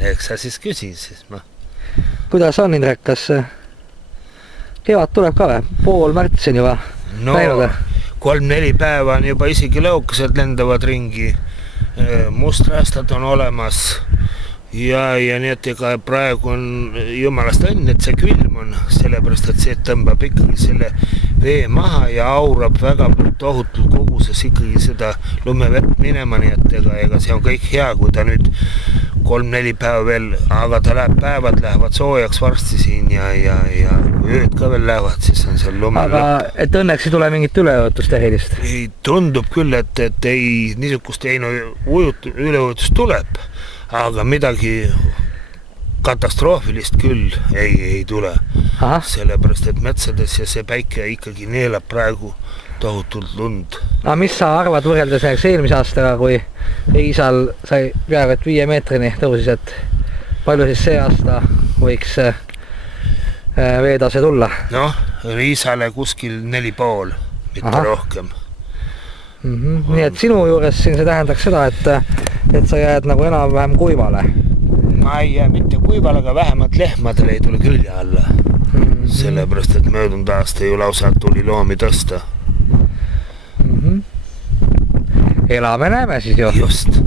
Eks sa siis küsi siis ma. Kuidas on, Indrek, kas kevad tuleb ka või? Pool märts on juba läinud. 3-4 päeva on juba isegi lõukesed lendavad ringi. Musträstad on olemas. Ja nii, et ega praegu on jumalast õnn, et see külm on, sellepärast, et see tõmbab ikkagi selle vee maha ja aurab väga tohutul koguses ikkagi seda lumevett minema, nii et ega see on kõik hea, kui ta nüüd 3-4 päeva veel, aga ta päevad lähevad soojaks varsti siin ja kui ööd ka veel lähevad, siis on seal lume. Aga et õnneks ei tule mingit üleujutus tehelist? Tundub küll, et ei niisugust üleujutus tuleb. Aga midagi katastroofilist küll ei tule. Sellepärast, et metsades ja see päike ikkagi neelab praegu tohutult lund. Aga mis sa arvad võrreldes eelmise aastaga, kui Riisal sai peaaegu et 5 meetrini tõusis, et palju siis see aasta võiks veetase tulla? Riisale kuskil 4,5, mitte rohkem. Nii et sinu juures siin see tähendaks seda, et sa jääd nagu enam-vähem kuivale. Ma ei jää mitte kuivale, aga vähemalt lehmadele ei tule külje alla. Sellepärast, et möödunud aasta ju lausa tuli loomi tõsta. Elame näeme siis ju. Just.